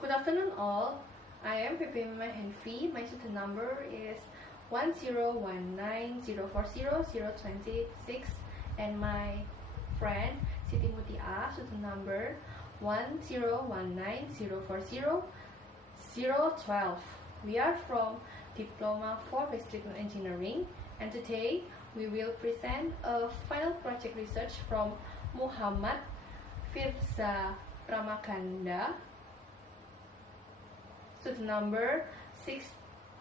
Good afternoon all. I am Febe Yemima. My student number is 1019040026 and my friend Siti Muthi'ah, student number 1019040012. We are from Diploma for Basic Engineering, and today we will present a final project research from Muhammad Firza Prama Ganda, student number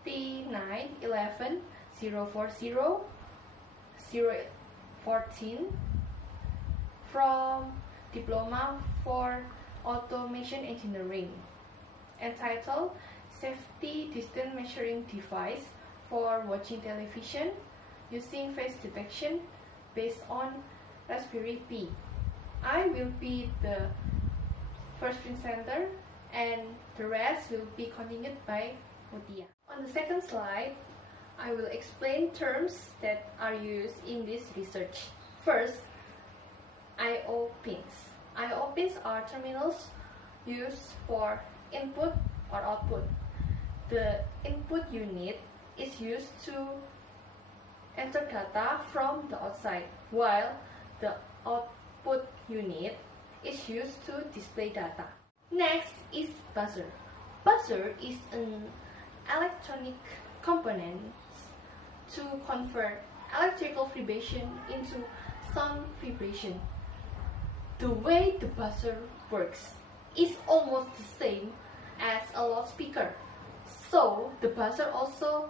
6911040014 from Diploma for Automation Engineering, entitled Safety Distance Measuring Device for Watching Television Using Face Detection based on Raspberry Pi. I will be the first presenter and the rest will be continued by Muthi'ah. On the second slide, I will explain terms that are used in this research. First, I/O pins. I/O pins are terminals used for input or output. The input unit is used to enter data from the outside, while the output unit is used to display data. Next is buzzer. Buzzer is an electronic component to convert electrical vibration into sound vibration. The way the buzzer works is almost the same as a loudspeaker. So the buzzer also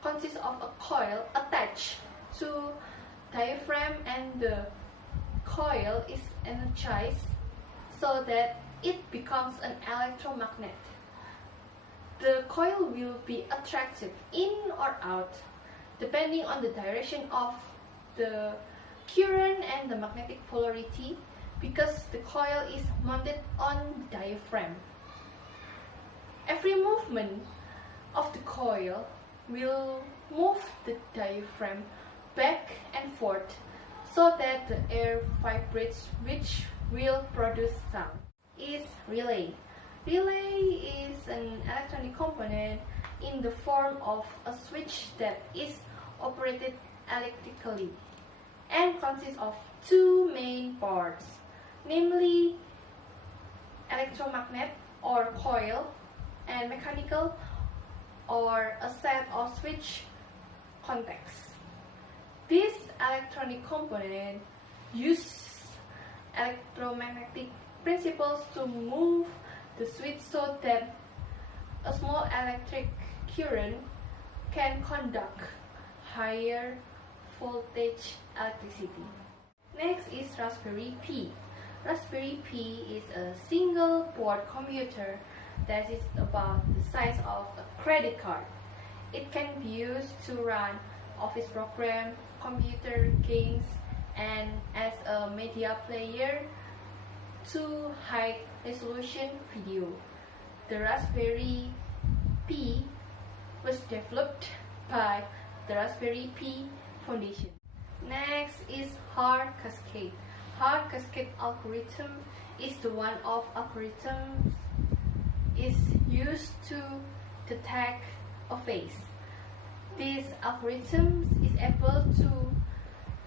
consists of a coil attached to diaphragm, and the coil is energized so that it becomes an electromagnet. The coil will be attracted in or out depending on the direction of the current and the magnetic polarity, because the coil is mounted on the diaphragm. Every movement of the coil will move the diaphragm back and forth so that the air vibrates, which will produce sound. Is relay. Relay is an electronic component in the form of a switch that is operated electrically and consists of two main parts, namely electromagnet or coil and mechanical or a set of switch contacts. This electronic component uses electromagnetic principles to move the switch so that a small electric current can conduct higher voltage electricity. Next is Raspberry Pi. Raspberry Pi is a single board computer that is about the size of a credit card. It can be used to run office programs, computer games, and as a media player to high resolution video. The Raspberry Pi was developed by the Raspberry Pi Foundation. Next is hard cascade. Hard cascade algorithm is the one of algorithms is used to detect a face. This algorithm is able to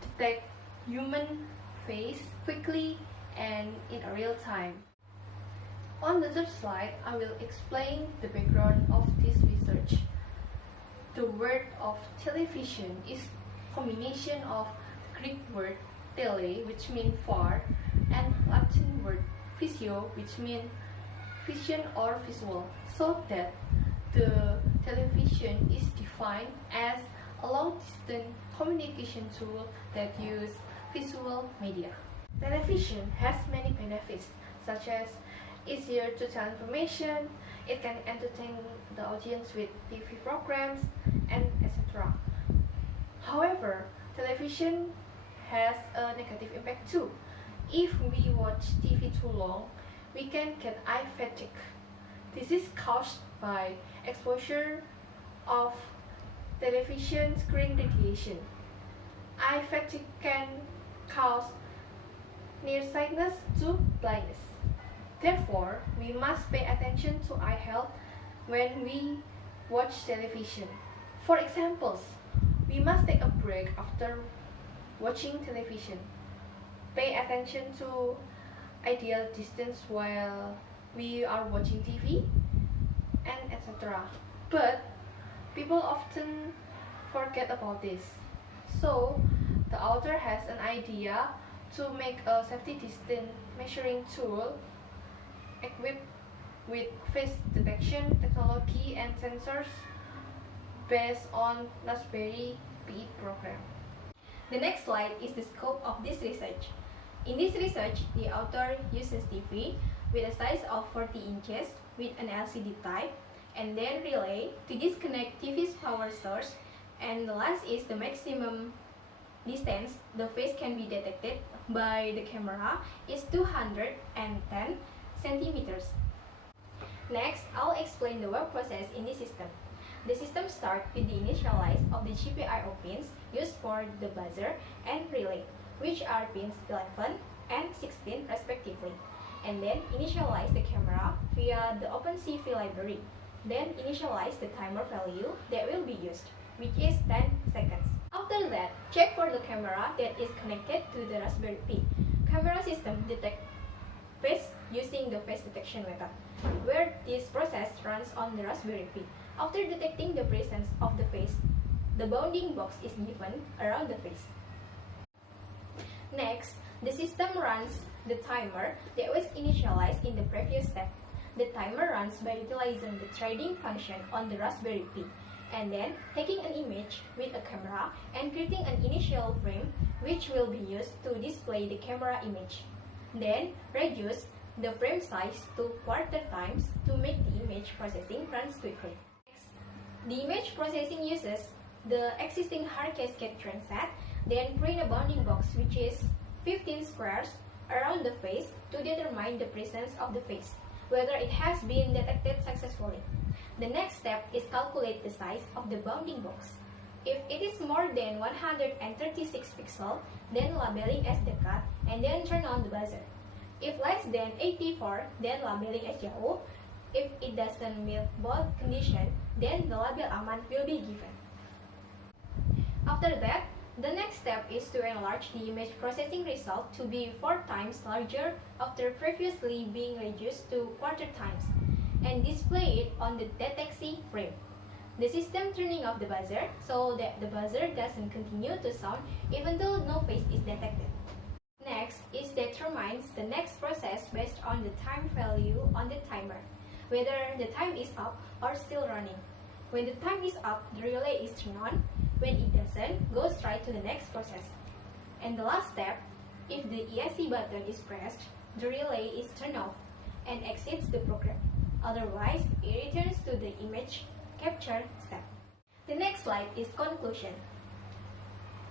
detect human face quickly and in a real time. On the third slide, I will explain the background of this research. The word of television is combination of Greek word tele, which means far, and Latin word visio, which means vision or visual, so that the television is defined as a long-distance communication tool that uses visual media. Television has many benefits, such as easier to tell information, it can entertain the audience with TV programs, and etc. However, television has a negative impact too. If we watch TV too long, we can get eye fatigue. This is caused by exposure of television screen radiation. Eye fatigue can cause nearsightedness to blindness. Therefore, we must pay attention to eye health when we watch television. For examples, we must take a break after watching television. Pay attention to ideal distance while we are watching TV, and etc. But people often forget about this. So, the author has an idea to make a safety distance measuring tool equipped with face detection technology and sensors based on Raspberry Pi program. The next slide is the scope of this research. In this research, the author uses TV with a size of 40 inches with an LCD type and then relay to disconnect TV's power source, and the last is the maximum distance the face can be detected by the camera is 210 centimeters. Next, I'll explain the work process in this system. The system starts with the initialize of the GPIO pins used for the buzzer and relay, which are pins 11 and 16 respectively, and then initialize the camera via the OpenCV library. Then initialize the timer value that will be used, which is 10 seconds. After that, check for the camera that is connected to the Raspberry Pi. Camera system detects face using the face detection method, where this process runs on the Raspberry Pi. After detecting the presence of the face, the bounding box is given around the face. Next, the system runs the timer that was initialized in the previous step. The timer runs by utilizing the threading function on the Raspberry Pi, and then taking an image with a camera and creating an initial frame which will be used to display the camera image. Then reduce the frame size to quarter times to make the image processing runs quickly. Next, the image processing uses the existing hard cascade train set, then print a bounding box which is 15 squares around the face to determine the presence of the face, whether it has been detected successfully. The next step is calculate the size of the bounding box. If it is more than 136 pixels, then labeling as dekat and then turn on the buzzer. If less than 84, then labeling as jauh. If it doesn't meet both conditions, then the label aman will be given. After that, the next step is to enlarge the image processing result to be 4 times larger after previously being reduced to quarter times, and display it on the detection frame. The system turning off the buzzer so that the buzzer doesn't continue to sound even though no face is detected. Next is determines the next process based on the time value on the timer, whether the time is up or still running. When the time is up, the relay is turned on. When it doesn't, go straight to the next process. And the last step, if the ESC button is pressed, the relay is turned off and exits the program. Otherwise, it returns to the image capture step. The next slide is conclusion.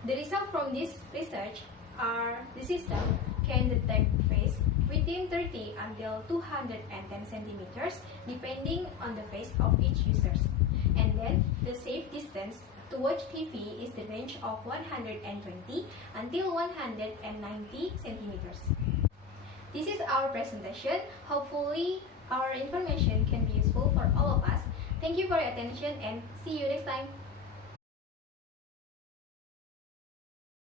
The result from this research are the system can detect face within 30 until 210 centimeters depending on the face of each user. And then the safe distance to watch TV is the range of 120 until 190 centimeters. This is our presentation. Hopefully, our information can be useful for all of us. Thank you for your attention and see you next time.